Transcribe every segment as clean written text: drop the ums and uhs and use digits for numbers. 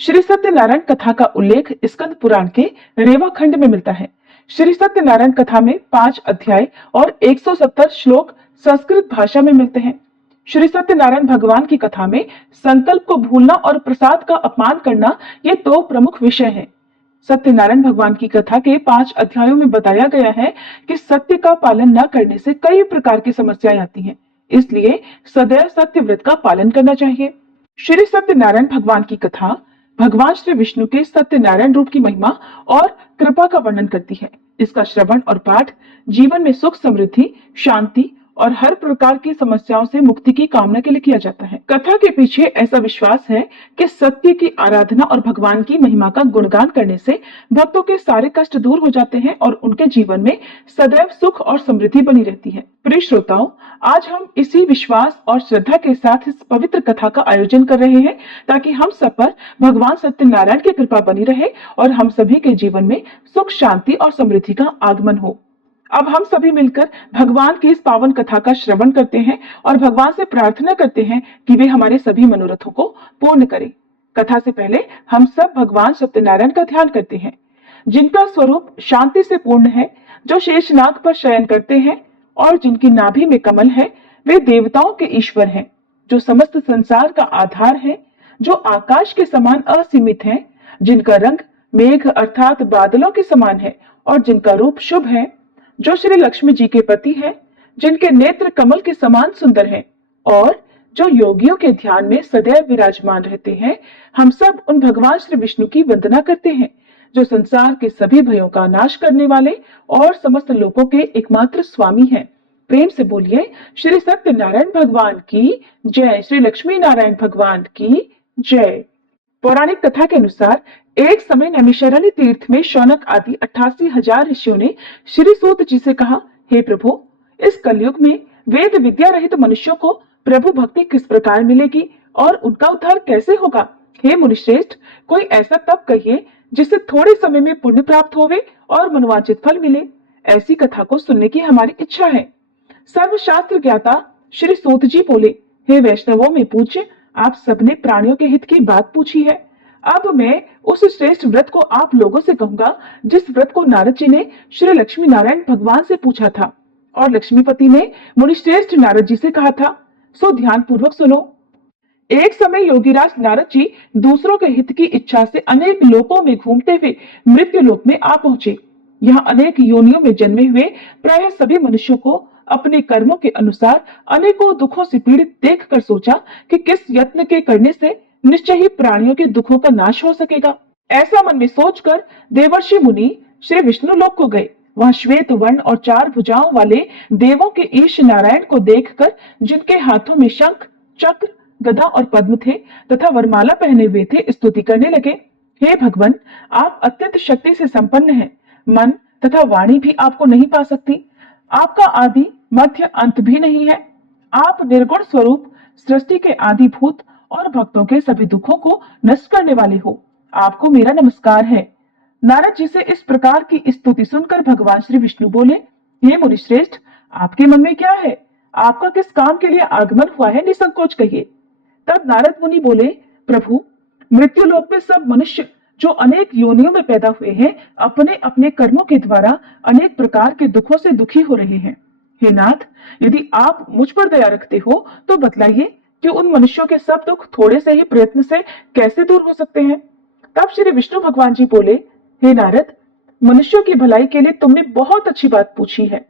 श्री सत्यनारायण कथा का उल्लेख स्कंद पुराण के रेवा खंड में मिलता है। श्री सत्यनारायण कथा में 5 अध्याय और 170 श्लोक संस्कृत भाषा में मिलते हैं। श्री सत्यनारायण भगवान की कथा में संकल्प को भूलना और प्रसाद का अपमान करना ये 2 प्रमुख विषय हैं। सत्यनारायण भगवान की कथा के 5 अध्यायों में बताया गया है कि सत्य का पालन न करने से कई प्रकार की समस्याएं आती हैं, इसलिए सदैव सत्य व्रत का पालन करना चाहिए। श्री सत्यनारायण भगवान की कथा भगवान श्री विष्णु के सत्यनारायण रूप की महिमा और कृपा का वर्णन करती है। इसका श्रवण और पाठ जीवन में सुख, समृद्धि, शांति और हर प्रकार की समस्याओं से मुक्ति की कामना के लिए किया जाता है। कथा के पीछे ऐसा विश्वास है कि सत्य की आराधना और भगवान की महिमा का गुणगान करने से भक्तों के सारे कष्ट दूर हो जाते हैं और उनके जीवन में सदैव सुख और समृद्धि बनी रहती है। प्रिय श्रोताओं, आज हम इसी विश्वास और श्रद्धा के साथ इस पवित्र कथा का आयोजन कर रहे हैं ताकि हम सब पर भगवान सत्यनारायण की कृपा बनी रहे और हम सभी के जीवन में सुख, शांति और समृद्धि का आगमन हो। अब हम सभी मिलकर भगवान की इस पावन कथा का श्रवण करते हैं और भगवान से प्रार्थना करते हैं कि वे हमारे सभी मनोरथों को पूर्ण करें। कथा से पहले हम सब भगवान सत्यनारायण का ध्यान करते हैं, जिनका स्वरूप शांति से पूर्ण है, जो शेषनाग पर शयन करते हैं और जिनकी नाभि में कमल है। वे देवताओं के ईश्वर हैं, जो समस्त संसार का आधार है, जो आकाश के समान असीमित हैं, जिनका रंग मेघ अर्थात बादलों के समान है और जिनका रूप शुभ है, जो श्री लक्ष्मी जी के पति हैं, जिनके नेत्र कमल के समान सुंदर हैं और जो योगियों के ध्यान में सदैव विराजमान रहते हैं। हम सब उन भगवान श्री विष्णु की वंदना करते हैं, जो संसार के सभी भयों का नाश करने वाले और समस्त लोगों के एकमात्र स्वामी हैं। प्रेम से बोलिए श्री सत्यनारायण भगवान की जय, श्री लक्ष्मी नारायण भगवान की जय। पौराणिक कथा के अनुसार एक समय नैमिषारण्य तीर्थ में शौनक आदि 88,000 ऋषियों ने श्री सूत जी से कहा, हे प्रभु, इस कलयुग में वेद विद्या रहित मनुष्यों को प्रभु भक्ति किस प्रकार मिलेगी और उनका उद्धार कैसे होगा? हे मुनिश्रेष्ठ, कोई ऐसा तप कहिए जिससे थोड़े समय में पुण्य प्राप्त होवे और मनोवांछित फल मिले। ऐसी कथा को सुनने की हमारी इच्छा है। सर्वशास्त्र ज्ञाता श्री सूत जी बोले, हे वैष्णवों में पूज्य, आप सबने प्राणियों के हित की बात पूछी है। अब मैं उस श्रेष्ठ व्रत को आप लोगों से कहूंगा जिस व्रत को नारद जी ने श्री लक्ष्मी नारायण भगवान से पूछा था और लक्ष्मीपति ने मुनिश्रेष्ठ नारद जी से कहा था। सो ध्यान पूर्वक सुनो। एक समय योगीराज नारद जी दूसरों के हित की इच्छा से अनेक लोकों में घूमते हुए मृत्यु लोक में आ पहुंचे। यहाँ अनेक योनियों में जन्मे हुए प्रायः सभी मनुष्यों को अपने कर्मों के अनुसार अनेकों दुखों से पीड़ित देखकर सोचा कि किस यत्न के करने से निश्चय ही प्राणियों के दुखों का नाश हो सकेगा। ऐसा मन में सोचकर देवर्षि मुनि श्री विष्णु लोक को गए। वहां श्वेत वर्ण और 4 भुजाओं वाले देवों के ईश नारायण को देखकर, जिनके हाथों में शंख, चक्र, गदा और पद्म थे तथा वरमाला पहने हुए थे, स्तुति करने लगे। हे भगवान, आप अत्यंत शक्ति से संपन्न हैं। मन तथा वाणी भी आपको नहीं पा सकती। आपका आदि मध्य अंत भी नहीं है। आप निर्गुण स्वरूप, सृष्टि के आदिभूत और भक्तों के सभी दुखों को नष्ट करने वाले हो। आपको मेरा नमस्कार है। नारद जी से इस प्रकार की स्तुति सुनकर भगवान श्री विष्णु बोले, हे मुनिश्रेष्ठ, आपके मन में क्या है? आपका किस काम के लिए आगमन हुआ है? निसंकोच कहिए। तब नारद मुनि बोले, प्रभु, मृत्यु लोक में सब मनुष्य जो अनेक योनियों में पैदा हुए हैं, अपने अपने कर्मों के द्वारा अनेक प्रकार के दुखों से दुखी हो रहे हैं। हे नाथ, यदि आप मुझ पर दया रखते हो तो बतलाइए कि उन मनुष्यों के सब दुख थोड़े से ही प्रयत्न से कैसे दूर हो सकते हैं? तब श्री विष्णु भगवान जी बोले, हे नारद, मनुष्यों की भलाई के लिए तुमने बहुत अच्छी बात पूछी है।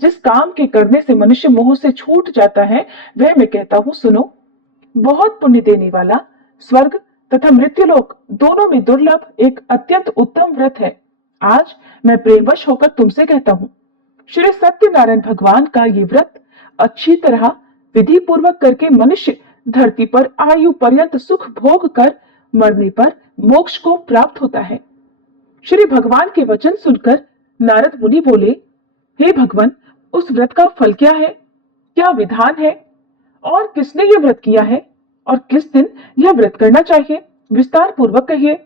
जिस काम के करने से मनुष्य मोह से छूट जाता है, वह मैं कहता हूँ, सुनो। बहुत पुण्य देने वाला, स्वर्ग तथा मृत्युलोक दोनों में दुर्लभ एक अत्यंत उत्तम व्रत है। आज मैं प्रेमवश होकर तुमसे कहता हूँ, श्री सत्यनारायण भगवान का ये व्रत अच्छी तरह विधि पूर्वक करके मनुष्य धरती पर आयु पर्यंत सुख भोग कर मरने पर मोक्ष को प्राप्त होता है। श्री भगवान के वचन सुनकर नारद मुनि बोले, हे भगवान, उस व्रत का फल क्या है? क्या विधान है? और किसने यह व्रत किया है और किस दिन यह व्रत करना चाहिए? विस्तार पूर्वक कहिए।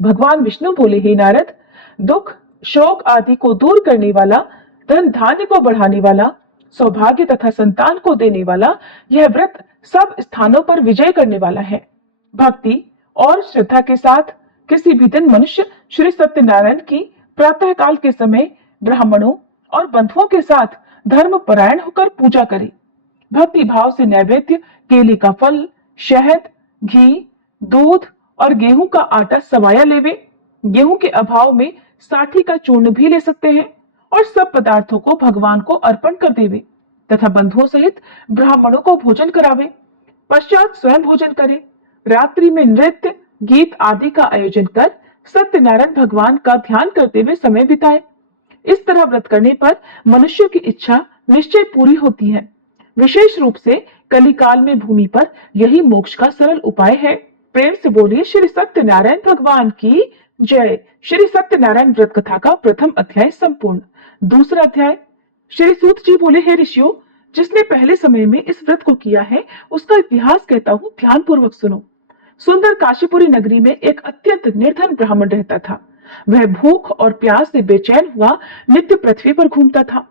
भगवान विष्णु बोले, हे नारद, दुख, शोक आदि को दूर करने वाला, धन धान्य को बढ़ाने वाला, सौभाग्य तथा संतान को देने वाला यह व्रत सब स्थानों पर विजय करने वाला है। भक्ति और श्रद्धा के साथ किसी भी दिन मनुष्य श्री सत्यनारायण की प्रातः काल के समय ब्राह्मणों और बंधुओं के साथ धर्म परायण होकर पूजा करे। भक्ति भाव से नैवेद्य केले का फल, शहद, घी, दूध और गेहूं का आटा सवाया लेवे। गेहूं के अभाव में साठी का चूर्ण भी ले सकते हैं और सब पदार्थों को भगवान को अर्पण कर देवे तथा बंधुओं सहित ब्राह्मणों को भोजन करावे। पश्चात स्वयं भोजन करे। रात्रि में नृत्य, गीत आदि का आयोजन कर सत्यनारायण भगवान का ध्यान करते हुए समय बिताए। इस तरह व्रत करने पर मनुष्य की इच्छा निश्चय पूरी होती है। विशेष रूप से कलिकाल में भूमि पर यही मोक्ष का सरल उपाय है। प्रेम से बोलिए श्री सत्यनारायण भगवान की जय। श्री सत्यनारायण व्रत कथा का प्रथम अध्याय संपूर्ण। दूसरा अध्याय। श्री सूत जी बोले, हे ऋषियों, जिसने पहले समय में इस व्रत को किया है उसका इतिहास कहता हूँ, ध्यान पूर्वक सुनो। सुंदर काशीपुरी नगरी में एक अत्यंत निर्धन ब्राह्मण रहता था। वह भूख और प्यास से बेचैन हुआ नित्य पृथ्वी पर घूमता था।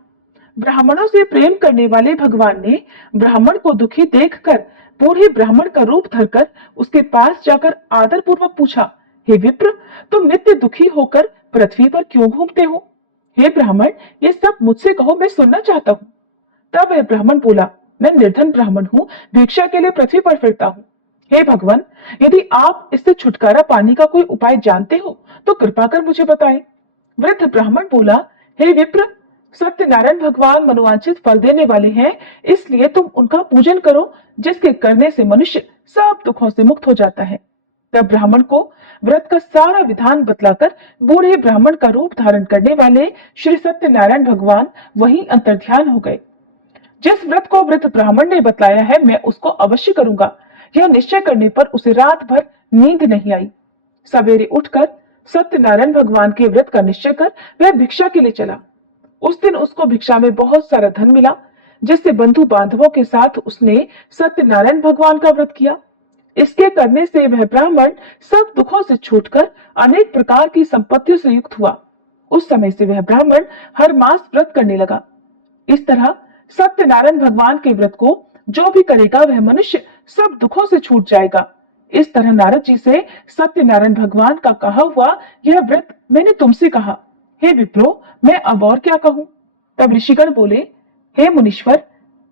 ब्राह्मणों से प्रेम करने वाले भगवान ने ब्राह्मण को दुखी देखकर बूढ़े ब्राह्मण का रूप धरकर उसके पास जाकर आदर पूर्वक पूछा, हे विप्र, तुम नित्य दुखी होकर पृथ्वी पर क्यों घूमते हो? हे ब्राह्मण, ये सब मुझसे कहो, मैं सुनना चाहता हूँ। तब वह ब्राह्मण बोला, मैं निर्धन ब्राह्मण हूँ, भिक्षा के लिए पृथ्वी पर फिरता हूँ। हे भगवान, यदि आप इससे छुटकारा पाने का कोई उपाय जानते हो तो कृपा कर मुझे बताएं। वृद्ध ब्राह्मण बोला, हे विप्र, सत्यनारायण भगवान मनोवांछित फल देने वाले हैं, इसलिए तुम उनका पूजन करो, जिसके करने से मनुष्य सब दुखों से मुक्त हो जाता है। तब ब्राह्मण को व्रत का सारा विधान बतलाकर बूढ़े ब्राह्मण का रूप धारण करने वाले श्री सत्यनारायण भगवान वहीं अंतर्ध्यान हो गए। जिस व्रत को वृद्ध ब्राह्मण ने बतलाया है मैं उसको अवश्य करूंगा, यह निश्चय करने पर उसे रात भर नींद नहीं आई। सवेरे उठकर सत्यनारायण भगवान के व्रत का निश्चय कर वह भिक्षा के लिए चला। उस दिन उसको भिक्षा में बहुत सारा धन मिला, जिससे बंधु बांधवों के साथ उसने सत्यनारायण भगवान का व्रत किया। इसके करने से वह ब्राह्मण सब दुखों से छूटकर अनेक प्रकार की संपत्तियों से युक्त हुआ। उस समय से वह ब्राह्मण हर मास व्रत करने लगा। इस तरह सत्यनारायण भगवान के व्रत को जो भी करेगा वह मनुष्य सब दुखों से छूट जाएगा। इस तरह नारद जी से सत्यनारायण भगवान का कहा हुआ यह व्रत मैंने तुमसे कहा। हे विप्रो, मैं अब और क्या कहूं? तब ऋषिगण बोले, हे मुनीश्वर,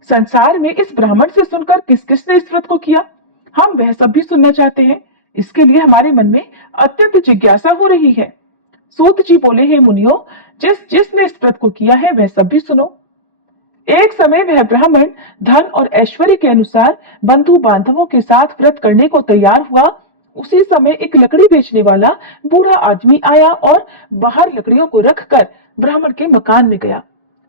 संसार में इस ब्राह्मण से सुनकर किस किसने इस व्रत को किया, हम वह सब भी सुनना चाहते हैं। इसके लिए हमारे मन में अत्यंत जिज्ञासा हो रही है। सूत जी बोले, हे मुनियों, जिसने इस व्रत को किया है वह सब भी सुनो। एक समय वह ब्राह्मण धन और ऐश्वर्य के अनुसार बंधु बांधवों के साथ व्रत करने को तैयार हुआ। उसी समय एक लकड़ी बेचने वाला बूढ़ा आदमी आया और बाहर लकड़ियों को रखकर ब्राह्मण के मकान में गया।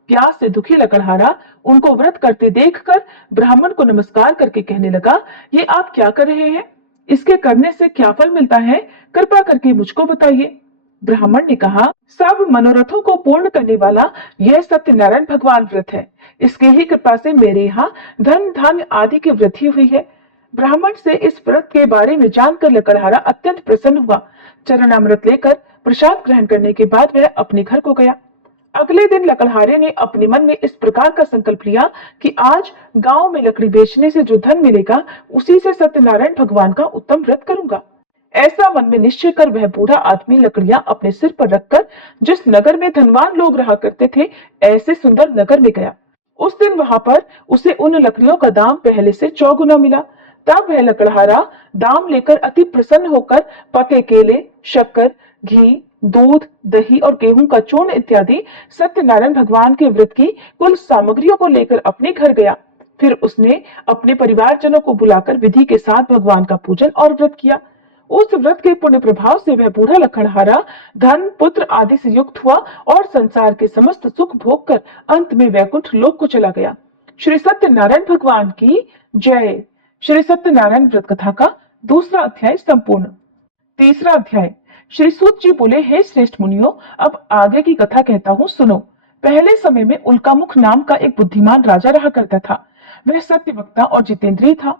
प्यास से दुखी लकड़हारा उनको व्रत करते देखकर ब्राह्मण को नमस्कार करके कहने लगा, ये आप क्या कर रहे हैं? इसके करने से क्या फल मिलता है? कृपा करके मुझको बताइए। ब्राह्मण ने कहा, सब मनोरथों को पूर्ण करने वाला यह सत्यनारायण भगवान व्रत है। इसके ही कृपा से मेरे यहाँ धन धान्य आदि की वृद्धि हुई है। ब्राह्मण से इस व्रत के बारे में जानकर लकड़हारा अत्यंत प्रसन्न हुआ। चरणामृत लेकर प्रसाद ग्रहण करने के बाद वह अपने घर को गया। अगले दिन लकड़हारे ने अपने मन में इस प्रकार का संकल्प लिया कि आज गांव में लकड़ी बेचने से जो धन मिलेगा उसी से सत्यनारायण भगवान का उत्तम व्रत करूंगा। ऐसा मन में निश्चय कर वह बूढ़ा आदमी लकड़ियां अपने सिर पर रखकर जिस नगर में धनवान लोग रहा करते थे ऐसे सुंदर नगर में गया। उस दिन वहां पर उसे उन लकड़ियों का दाम पहले से 4 गुना मिला। तब वह लकड़हारा दाम लेकर अति प्रसन्न होकर पके केले, शक्कर, घी, दूध, दही और गेहूं का चूर्ण इत्यादि सत्यनारायण भगवान के व्रत की कुल सामग्रियों को लेकर अपने घर गया। फिर उसने अपने परिवारजनों को बुलाकर विधि के साथ भगवान का पूजन और व्रत किया। उस व्रत के पुण्य प्रभाव से वह बूढ़ा लकड़हारा धन, पुत्र आदि से युक्त हुआ और संसार के समस्त सुख भोग कर अंत में वैकुंठ लोक को चला गया। श्री सत्यनारायण भगवान की जय। श्री सत्यनारायण व्रत कथा का दूसरा अध्याय संपूर्ण। तीसरा अध्याय। श्री सूत जी बोले, हे श्रेष्ठ मुनियों, अब आगे की कथा कहता हूँ, सुनो। पहले समय में उल्कामुख नाम का एक बुद्धिमान राजा रहा करता था। वह सत्यवक्ता और जितेंद्रिय था।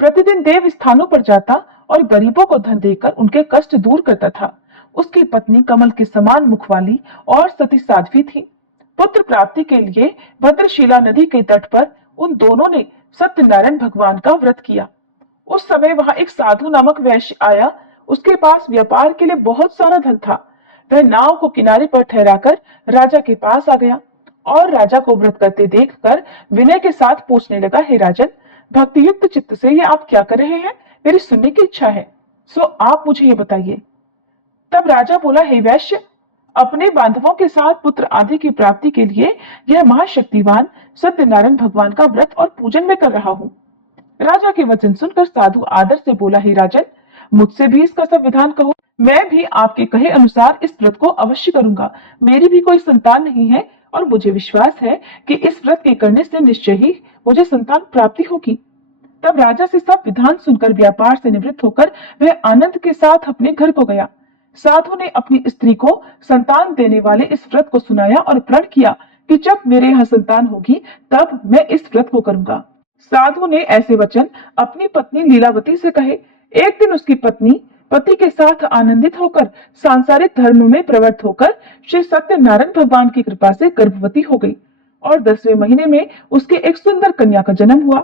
प्रतिदिन देव स्थानों पर जाता और गरीबों को धन देकर उनके कष्ट दूर करता था। उसकी पत्नी कमल के समान मुख वाली और सती साध्वी थी। पुत्र प्राप्ति के लिए भद्रशिला नदी के तट पर उन दोनों ने सत्यनारायण भगवान का व्रत किया। उस समय वहां एक साधु नामक वैश्य आया। उसके पास व्यापार के लिए बहुत सारा धन था। वह नाव को किनारे पर ठहराकर राजा के पास आ गया और राजा को व्रत करते देखकर विनय के साथ पूछने लगा, हे राजन, भक्तियुक्त चित्त से ये आप क्या कर रहे हैं? मेरी सुनने की इच्छा है, सो आप मुझे ये बताइए। तब राजा बोला, हे वैश्य, अपने बांधवों के साथ पुत्र आदि की प्राप्ति के लिए यह महाशक्तिवान सत्यनारायण भगवान का व्रत और पूजन में कर रहा हूँ। राजा के वचन सुनकर साधु आदर से बोला, हे राजन, मुझसे भी इसका सब विधान कहो। मैं भी आपके कहे अनुसार इस व्रत को अवश्य करूंगा। मेरी भी कोई संतान नहीं है और मुझे विश्वास है कि इस व्रत के करने से निश्चय ही मुझे संतान प्राप्ति होगी। तब राजा से सब विधान सुनकर व्यापार से निवृत्त होकर वह आनंद के साथ अपने घर को गया। साधु ने अपनी स्त्री को संतान देने वाले इस व्रत को सुनाया और प्रण किया कि जब मेरे यहाँ संतान होगी तब मैं इस व्रत को करूंगा। साधु ने ऐसे वचन अपनी पत्नी लीलावती से कहे। एक दिन उसकी पत्नी पति के साथ आनंदित होकर सांसारिक धर्म में प्रवृत्त होकर श्री सत्यनारायण भगवान की कृपा से गर्भवती हो गई और 10वें महीने में उसके एक सुंदर कन्या का जन्म हुआ।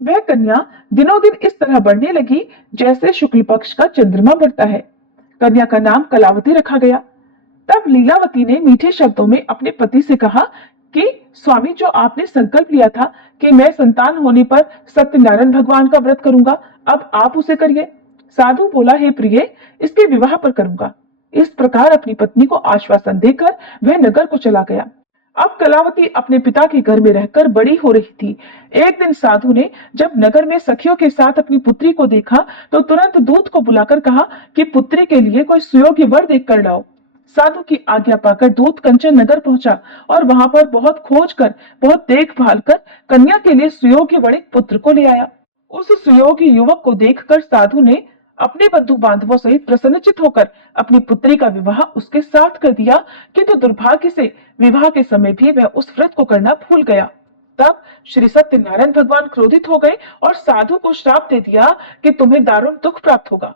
वह कन्या दिनों दिन इस तरह बढ़ने लगी जैसे शुक्ल पक्ष का चंद्रमा बढ़ता है। कन्या का नाम कलावती रखा गया। तब लीलावती ने मीठे शब्दों में अपने पति से कहा कि स्वामी, जो आपने संकल्प लिया था कि मैं संतान होने पर सत्यनारायण भगवान का व्रत करूंगा, अब आप उसे करिए। साधु बोला, हे प्रिय, इसके विवाह पर करूंगा। इस प्रकार अपनी पत्नी को आश्वासन देकर वह नगर को चला गया। अब कलावती अपने पिता के घर में रहकर बड़ी हो रही थी। एक दिन साधु ने जब नगर में सखियों के साथ अपनी पुत्री को देखा तो तुरंत दूत को बुलाकर कहा कि पुत्री के लिए कोई सुयोग्य वर देख कर लाओ। साधु की आज्ञा पाकर दूत कंचन नगर पहुंचा और वहां पर बहुत खोज कर, बहुत देखभाल कर कन्या के लिए सुयोग्य वणिक पुत्र को ले आया। उस सुयोग्य युवक को देखकर साधु ने अपने बंधु बांधवों सहित प्रसन्नचित होकर अपनी पुत्री का विवाह उसके साथ कर दिया, किंतु दुर्भाग्य से विवाह के समय भी वह उस व्रत को करना भूल गया। तब श्री सत्यनारायण भगवान क्रोधित हो गए और साधु को श्राप दे दिया कि तुम्हें दारुण दुख प्राप्त होगा।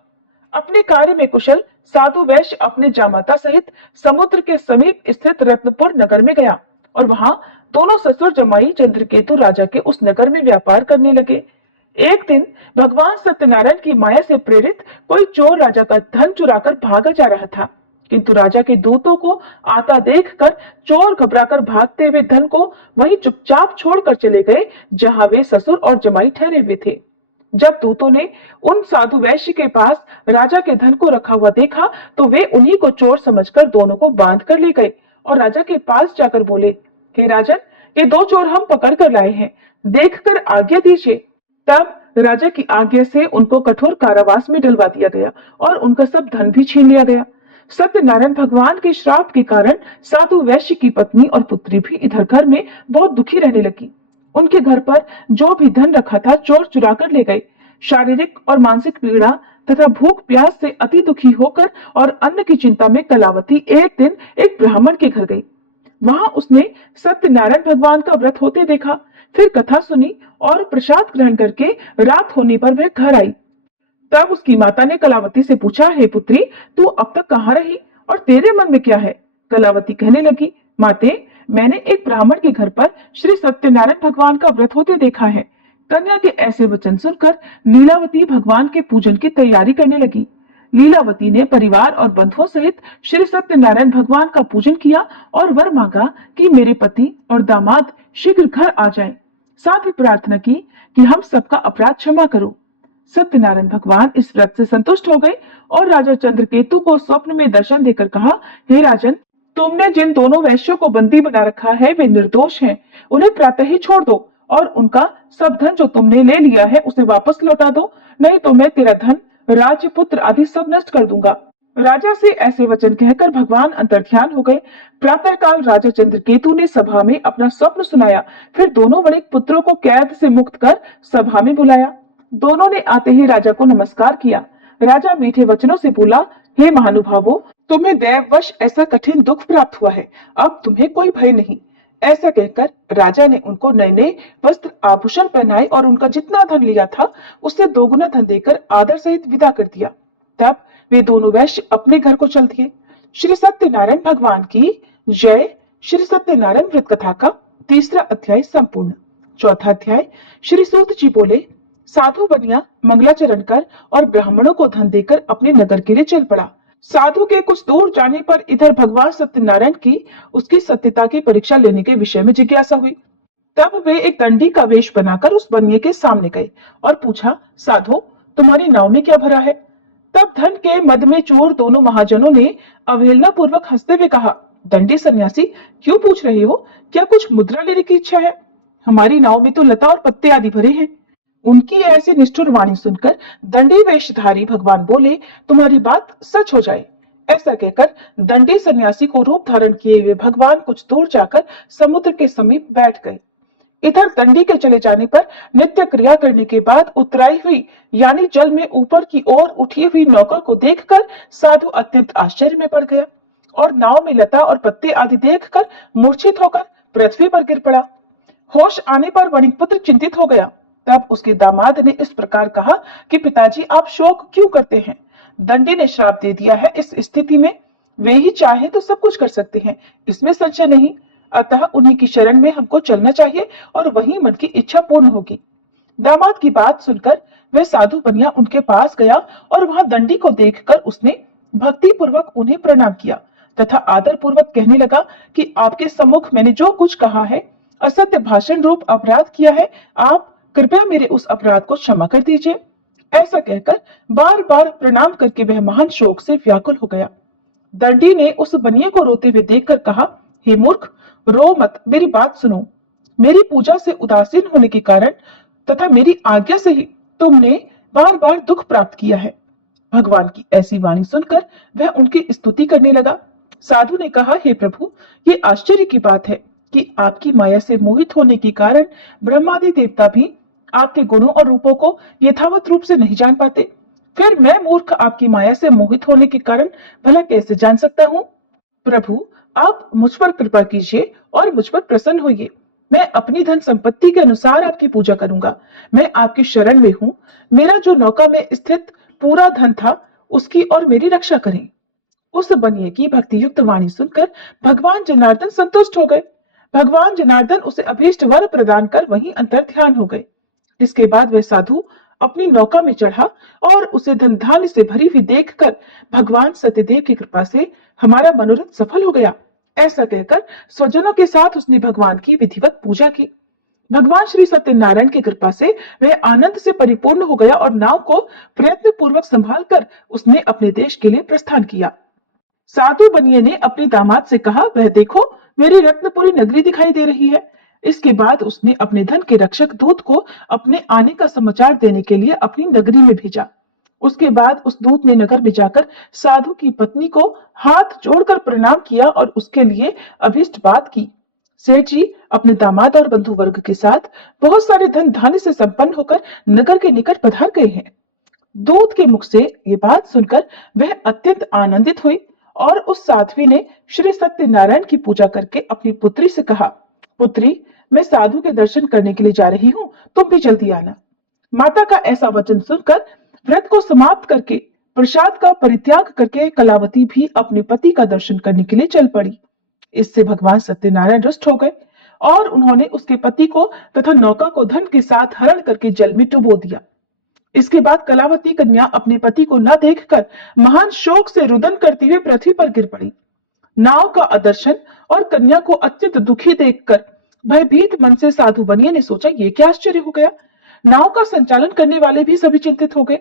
अपने कार्य में कुशल साधु वैश्य अपने जामाता सहित समुद्र के समीप स्थित रत्नपुर नगर में गया और वहां दोनों ससुर जमाई चंद्रकेतु राजा के उस नगर में व्यापार करने लगे। एक दिन भगवान सत्यनारायण की माया से प्रेरित कोई चोर राजा का धन चुराकर भागा जा रहा था, किंतु राजा के दूतों को आता देखकर चोर घबराकर भागते हुए धन को वहीं चुपचाप छोड़कर चले गए जहां वे ससुर और जमाई ठहरे हुए थे। जब दूतों ने उन साधु वैश्य के पास राजा के धन को रखा हुआ देखा तो वे उन्हीं को चोर समझकर दोनों को बांध कर ले गए और राजा के पास जाकर बोले, हे राजन, ये दो चोर हम पकड़ कर लाए हैं, देखकर आज्ञा दीजिए। तब राजा की आज्ञा से उनको कठोर कारावास में डलवा दिया गया और उनका सब धन भी छीन लिया गया। सत्यनारायण भगवान के श्राप के कारण साधु वैश्य की पत्नी और पुत्री भी इधर घर में बहुत दुखी रहने लगी। उनके घर पर जो भी धन रखा था चोर चुरा कर ले गए। शारीरिक और मानसिक पीड़ा तथा भूख प्यास से अति दुखी होकर और अन्न की चिंता में कलावती एक दिन एक ब्राह्मण के घर गई। वहां उसने सत्यनारायण भगवान का व्रत होते देखा, फिर कथा सुनी और प्रसाद ग्रहण करके रात होने पर वह घर आई। तब उसकी माता ने कलावती से पूछा, हे पुत्री, तू अब तक कहाँ रही और तेरे मन में क्या है? कलावती कहने लगी, माते, मैंने एक ब्राह्मण के घर पर श्री सत्यनारायण भगवान का व्रत होते देखा है। कन्या के ऐसे वचन सुनकर लीलावती भगवान के पूजन की तैयारी करने लगी। लीलावती ने परिवार और बंधुओं सहित श्री सत्यनारायण भगवान का पूजन किया और वर मांगा कि मेरे पति और दामाद शीघ्र घर आ जाएं। साथ ही प्रार्थना की कि हम सबका अपराध क्षमा करो। सत्यनारायण भगवान इस व्रत से संतुष्ट हो गए और राजा चंद्रकेतु को स्वप्न में दर्शन देकर कहा, हे राजन, तुमने जिन दोनों वैश्यों को बंदी बना रखा है वे निर्दोष हैं, उन्हें प्रातः ही छोड़ दो और उनका सब धन जो तुमने ले लिया है उसे वापस लौटा दो, नहीं तो मैं तेरा धन, राज्य, पुत्र आदि सब नष्ट कर दूंगा। राजा से ऐसे वचन कहकर भगवान अंतर्ध्यान हो गए। प्रातःकाल राजा चंद्रकेतु ने सभा में अपना स्वप्न सुनाया, फिर दोनों बड़े पुत्रों को कैद से मुक्त कर सभा में बुलाया। दोनों ने आते ही राजा को नमस्कार किया। राजा मीठे वचनों से बोला, हे महानुभावों, तुम्हें दैववश ऐसा कठिन दुख प्राप्त हुआ है, अब तुम्हें कोई भय नहीं। ऐसा कहकर राजा ने उनको नए नए वस्त्र आभूषण पहनाए और उनका जितना धन लिया था उससे दोगुना धन देकर आदर सहित विदा कर दिया। तब वे दोनों वैश्य अपने घर को चल दिए। श्री सत्यनारायण भगवान की जय। श्री सत्यनारायण व्रत कथा का 3रा अध्याय संपूर्ण। 4था अध्याय। श्री सूत जी बोले, साधु बनिया मंगलाचरण कर और ब्राह्मणों को धन देकर अपने नगर के लिए चल पड़ा। साधु के कुछ दूर जाने पर इधर भगवान सत्यनारायण की उसकी सत्यता की परीक्षा लेने के विषय में जिज्ञासा हुई। तब वे एक दंडी का वेश बनाकर उस बनिए के सामने गए और पूछा, साधु तुम्हारी नाव में क्या भरा है? तब धन के मद में चोर दोनों महाजनों ने अवहेलना पूर्वक हंसते हुए कहा, दंडी सन्यासी क्यों पूछ रहे हो? क्या कुछ मुद्रा लेने की इच्छा है? हमारी नाव में तो लता और पत्ते आदि भरे हैं। उनकी ऐसी निष्ठुर वाणी सुनकर दंडी वेशधारी भगवान बोले, तुम्हारी बात सच हो जाए। ऐसा कहकर दंडी सन्यासी को रूप धारण किए हुए भगवान कुछ दूर जाकर समुद्र के समीप बैठ गए। इधर दंडी के चले जाने पर नित्य क्रिया करने के बाद उतराई हुई यानी जल में ऊपर की ओर उठी हुई नौका को देखकर साधु अत्यंत आश्चर्य में पड़ गया और नाव में लता और पत्ते आदि देखकर मूर्छित होकर पृथ्वी पर गिर पड़ा। होश आने पर वणिकपुत्र चिंतित हो गया। तब उसके दामाद ने इस प्रकार कहा कि पिताजी आप शोक क्यों करते हैं? दंडी ने श्राप दे दिया है। इस स्थिति में वे ही चाहे तो सब कुछ कर सकते हैं, इसमें संशय नहीं। अतः उन्हीं की शरण में हमको चलना चाहिए और वही मन की इच्छा पूर्ण होगी। दामाद की बात सुनकर वह साधु बनिया उनके पास गया और वहां दंडी को देखकर उसने भक्ति पूर्वक उन्हें प्रणाम किया तथा आदर पूर्वक कहने लगा कि आपके सम्मुख मैंने जो कुछ कहा है, असत्य भाषण रूप अपराध किया है, आप कृपया मेरे उस अपराध को क्षमा कर दीजिए। ऐसा कहकर बार बार प्रणाम करके वह महान शोक से व्याकुल हो गया। दंडी ने उस बनिए को रोते हुए देखकर कहा, हे मूर्ख, रो मत, मेरी बात सुनो। मेरी पूजा से उदासीन होने के कारण तथा मेरी आज्ञा से ही तुमने बार बार दुख प्राप्त किया है। भगवान की ऐसी वाणी सुनकर वह उनकी स्तुति करने लगा। साधु ने कहा, हे प्रभु, ये आश्चर्य की बात है कि आपकी माया से मोहित होने के कारण ब्रह्मादि देवता भी आपके गुणों और रूपों को यथावत रूप से नहीं जान पाते। फिर मैं मूर्ख आपकी माया से मोहित होने के कारण भला कैसे जान सकता हूँ? प्रभु, आप मुझ पर कृपा कीजिए और मुझ पर प्रसन्न होइए। मैं अपनी धन संपत्ति के अनुसार आपकी पूजा करूंगा। मैं आपकी शरण में हूँ। मेरा जो नौका में स्थित पूरा धन था, उसकी और मेरी रक्षा करें। उस बनिए की भक्ति युक्त वाणी सुनकर भगवान जनार्दन संतुष्ट हो गए। भगवान जनार्दन उसे अभीष्ट वर प्रदान कर वहीं अंतर ध्यान हो गए। इसके बाद वह साधु अपनी नौका में चढ़ा और उसे धन धान्य से भरी हुई देखकर भगवान सत्यदेव की कृपा से हमारा मनोरथ सफल हो गया, ऐसा कहकर स्वजनों के साथ उसने भगवान की विधिवत पूजा की। भगवान श्री सत्यनारायण की कृपा से वह आनंद से परिपूर्ण हो गया और नाव को प्रयत्न पूर्वक संभाल कर उसने अपने देश के लिए प्रस्थान किया। साधु बनिए ने अपने दामाद से कहा, वह देखो, मेरी रत्नपुरी नगरी दिखाई दे रही है। इसके बाद उसने अपने धन के रक्षक दूत को अपने आने का समाचार देने के लिए अपनी नगरी में भेजा। उसके बाद उस दूत ने नगर में जाकर साधु की पत्नी को हाथ जोड़कर प्रणाम किया और उसके लिए अभीष्ट बात की। सेठ जी अपने दामाद और बंधु वर्ग के साथ बहुत सारे धन धान्य से संपन्न होकर नगर के निकट पधार गए हैं। दूत के मुख से ये बात सुनकर वह अत्यंत आनंदित हुई और उस साध्वी ने श्री सत्यनारायण की पूजा करके अपनी पुत्री से कहा, पुत्री, मैं साधु के दर्शन करने के लिए जा रही हूँ, तुम भी जल्दी आना। माता का ऐसा वचन सुनकर व्रत को समाप्त करके प्रसाद का परित्याग करके कलावती भी अपने पति का दर्शन करने के लिए चल पड़ी। इससे भगवान सत्यनारायण रुष्ट हो गए और उन्होंने उसके पति को तथा नौका को धन के साथ हरण करके जल में डुबो दिया। इसके बाद कलावती कन्या अपने पति को न देखकर महान शोक से रुदन करती हुए पृथ्वी पर गिर पड़ी। नाव का अदर्शन और कन्या को अत्यंत दुखी देखकर भयभीत मन से साधु बनिए ने सोचा, ये क्या आश्चर्य हो गया। नाव का संचालन करने वाले भी सभी चिंतित हो गए।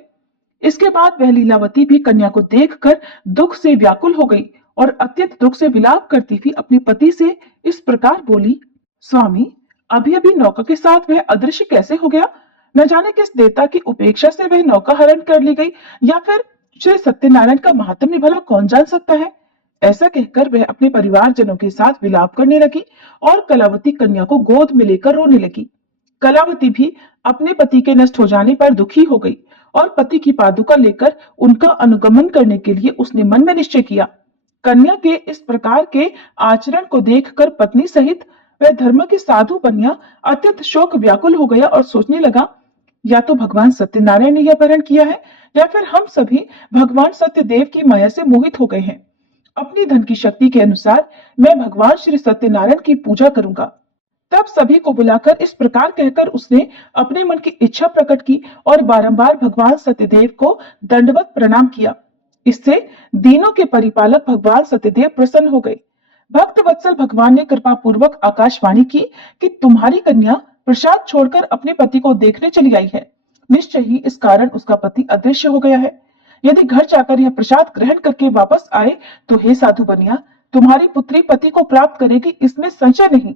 इसके बाद वह लीलावती भी कन्या को देखकर दुख से व्याकुल हो गई और अत्यंत दुख से विलाप करती हुई अपने पति से इस प्रकार बोली, स्वामी, अभी अभी नौका के साथ वह अदृश्य कैसे हो गया? न जाने किस देवता की उपेक्षा से वह नौका हरण कर ली गई, या फिर श्री सत्यनारायण का महात्म्य भला कौन जान सकता है। ऐसा कहकर वह अपने परिवारजनों के साथ विलाप करने लगी और कलावती कन्या को गोद में लेकर रोने लगी। कलावती भी अपने पति के नष्ट हो जाने पर दुखी हो गई और पति की पादुका लेकर उनका अनुगमन करने के लिए उसने मन में निश्चय किया। कन्या के इस प्रकार के आचरण को देखकर पत्नी सहित वह धर्म के साधु बनिया अत्यंत शोक व्याकुल हो गया और सोचने लगा, या तो भगवान सत्यनारायण ने यह अपहरण किया है या फिर हम सभी भगवान सत्यदेव की माया से मोहित हो गए हैं। अपनी धन की शक्ति के अनुसार मैं भगवान श्री सत्यनारायण की पूजा करूंगा। तब सभी को बुलाकर इस प्रकार कहकर उसने अपने मन की इच्छा प्रकट की और बारंबार भगवान सत्यदेव को दंडवत प्रणाम किया। इससे दीनों के परिपालक भगवान सत्यदेव प्रसन्न हो गए। भक्त वत्सल भगवान ने कृपा पूर्वक आकाशवाणी की कि तुम्हारी कन्या प्रसाद छोड़कर अपने पति को देखने चली आई है। निश्चय ही इस कारण उसका पति अदृश्य हो गया है। यदि घर जाकर यह प्रसाद ग्रहण करके वापस आए तो हे साधु बनिया, तुम्हारी पुत्री पति को प्राप्त करेगी, इसमें संशय नहीं।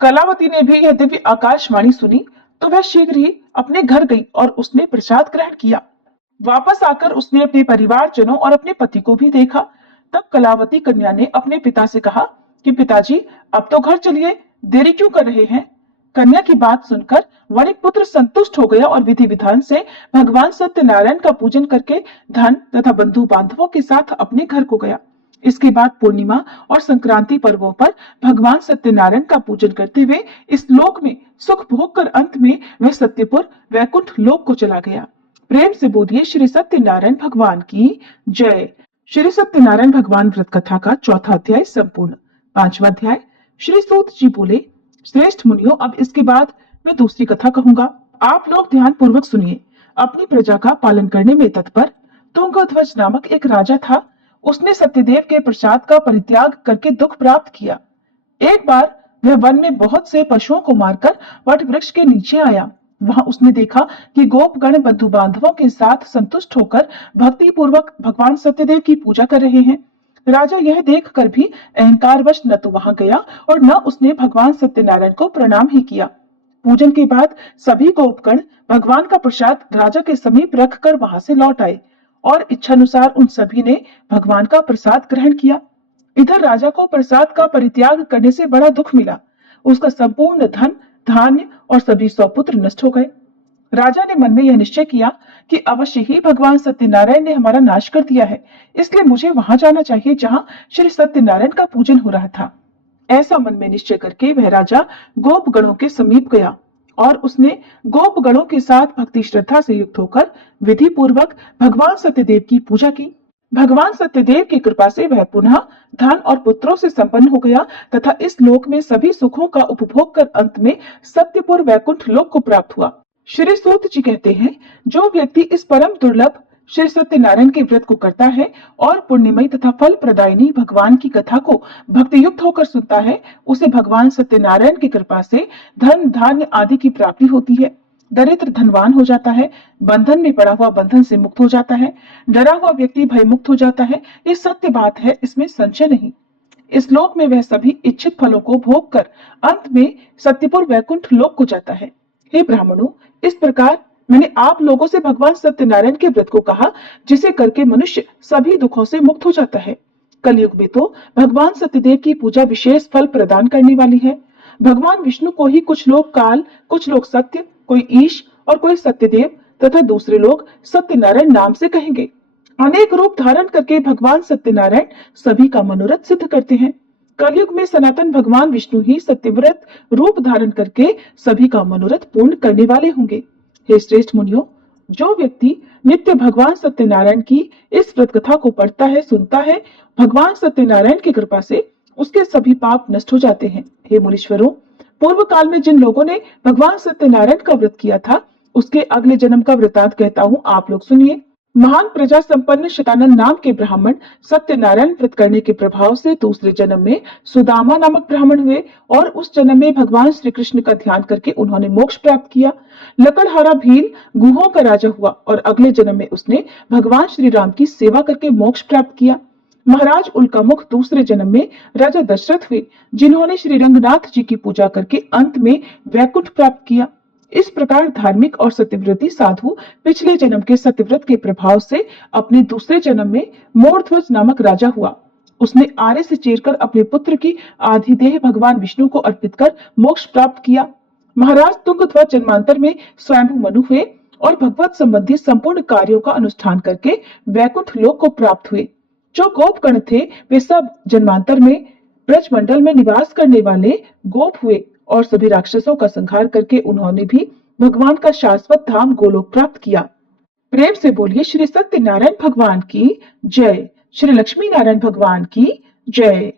कलावती ने भी यह दिव्य आकाशवाणी सुनी तो वह शीघ्र ही अपने घर गई और उसने प्रसाद ग्रहण किया। वापस आकर उसने अपने परिवारजनों और अपने पति को भी देखा। तब कलावती कन्या ने अपने पिता से कहा कि पिताजी, अब तो घर चलिए, देरी क्यों कर रहे हैं। कन्या की बात सुनकर वणिक पुत्र संतुष्ट हो गया और विधि विधान से भगवान सत्यनारायण का पूजन करके धन तथा बंधु बांधवों के साथ अपने घर को गया। इसके बाद पूर्णिमा और संक्रांति पर्वों पर भगवान सत्यनारायण का पूजन करते हुए इस लोक में सुख भोग कर अंत में वह सत्यपुर वैकुंठ लोक को चला गया। प्रेम से बोलिए श्री सत्यनारायण भगवान की जय। श्री सत्यनारायण भगवान व्रत कथा का चौथा अध्याय संपूर्ण। पांचवा अध्याय। श्री सूत जी बोले, श्रेष्ठ मुनियों, अब इसके बाद मैं दूसरी कथा कहूंगा, आप लोग ध्यान पूर्वक सुनिए। अपनी प्रजा का पालन करने में तत्पर तुंगध्वज नामक एक राजा था। उसने सत्यदेव के प्रसाद का परित्याग करके दुख प्राप्त किया। एक बार वह वन में बहुत से पशुओं को मारकर वट वृक्ष के नीचे आया। वहां उसने देखा कि गोपगण बंधु बांधवों के साथ संतुष्ट होकर भक्ति पूर्वक भगवान सत्यदेव की पूजा कर रहे हैं। राजा यह देखकर भी अहंकारवश न तो वहां गया और न उसने भगवान सत्यनारायण को प्रणाम ही किया। पूजन के बाद सभी गोपगण भगवान का प्रसाद राजा के समीप रखकर वहां से लौट आए और इच्छानुसार उन सभी ने भगवान का प्रसाद ग्रहण किया। इधर राजा को प्रसाद का परित्याग करने से बड़ा दुख मिला। उसका संपूर्ण धन, धान्य और सभी सौपुत्र नष्ट हो गए। राजा ने मन में यह निश्चय किया कि अवश्य ही भगवान सत्यनारायण ने हमारा नाश कर दिया है, इसलिए मुझे वहां जाना चाहिए जहां श्री सत्यनारायण का पूजन हो रहा था। ऐसा मन में निश्चय करके वह राजा गोपगणों के समीप गया और उसने गोपगणों के साथ भक्ति श्रद्धा से युक्त होकर विधि पूर्वक भगवान सत्यदेव की पूजा की। भगवान सत्यदेव की कृपा से वह पुनः धन और पुत्रों से संपन्न हो गया तथा इस लोक में सभी सुखों का उपभोग कर अंत में सत्यपुर वैकुंठ लोक को प्राप्त हुआ। श्री सूत जी कहते हैं, जो व्यक्ति इस परम दुर्लभ श्री सत्यनारायण के व्रत को करता है और पुण्यमयी तथा फल प्रदायिनी भगवान की कथा को भक्ति युक्त होकर सुनता है, उसे भगवान सत्यनारायण की कृपा से धन, धान्य आदि की प्राप्ति होती है। दरिद्र धनवान हो जाता है, बंधन में पड़ा हुआ बंधन से मुक्त हो जाता है, डरा हुआ व्यक्ति भय मुक्त हो जाता है। ये सत्य बात है, इसमें संशय नहीं। इस लोक में वह सभी इच्छित फलों को भोग कर अंत में सत्यपुर वैकुंठ लोक को जाता है। हे ब्राह्मणों, इस प्रकार मैंने आप लोगों से भगवान सत्यनारायण के व्रत को कहा, जिसे करके मनुष्य सभी दुखों से मुक्त हो जाता है। कलयुग में तो भगवान सत्यदेव की पूजा विशेष फल प्रदान करने वाली है। भगवान विष्णु को ही कुछ लोग काल, कुछ लोग सत्य, कोई ईश और कोई सत्यदेव तथा दूसरे लोग सत्यनारायण नाम से कहेंगे। अनेक रूप धारण करके भगवान सत्यनारायण सभी का मनोरथ सिद्ध करते हैं। कलयुग में सनातन भगवान विष्णु ही सत्यव्रत रूप धारण करके सभी का मनोरथ पूर्ण करने वाले होंगे। हे श्रेष्ठ मुनियों, जो व्यक्ति नित्य भगवान सत्यनारायण की इस व्रत कथा को पढ़ता है, सुनता है, भगवान सत्यनारायण की कृपा से उसके सभी पाप नष्ट हो जाते हैं। हे मुनीश्वरों, पूर्व काल में जिन लोगों ने भगवान सत्यनारायण का व्रत किया था, उसके अगले जन्म का वृतांत कहता हूँ, आप लोग सुनिए। महान प्रजा संपन्न शतानंद नाम के ब्राह्मण सत्यनारायण व्रत करने के प्रभाव से दूसरे जन्म में सुदामा नामक ब्राह्मण हुए और उस जन्म में भगवान श्री कृष्ण का ध्यान करके उन्होंने मोक्ष प्राप्त किया। लकड़हारा भील गुहों का राजा हुआ और अगले जन्म में उसने भगवान श्री राम की सेवा करके मोक्ष प्राप्त किया। महाराज उल्कामुख दूसरे जन्म में राजा दशरथ हुए, जिन्होंने श्री रंगनाथ जी की पूजा करके अंत में वैकुंठ प्राप्त किया। इस प्रकार धार्मिक और सत्यव्रती साधु पिछले जन्म के सत्यव्रत के प्रभाव से अपने दूसरे जन्म में मोरध्वज नामक राजा हुआ। उसने आरे से चीरकर अपने पुत्र की आधी देह भगवान विष्णु को अर्पित कर मोक्ष प्राप्त किया। महाराज तुंगध्वज जन्मांतर में स्वयंभू मनु हुए और भगवत संबंधी संपूर्ण कार्यों का अनुष्ठान करके वैकुंठ लोक को प्राप्त हुए। जो गोपगण थे वे सब जन्मांतर में ब्रजमंडल में निवास करने वाले गोप हुए और सभी राक्षसों का संहार करके उन्होंने भी भगवान का शाश्वत धाम गोलोक प्राप्त किया। प्रेम से बोलिए श्री सत्यनारायण भगवान की जय, श्री लक्ष्मी नारायण भगवान की जय।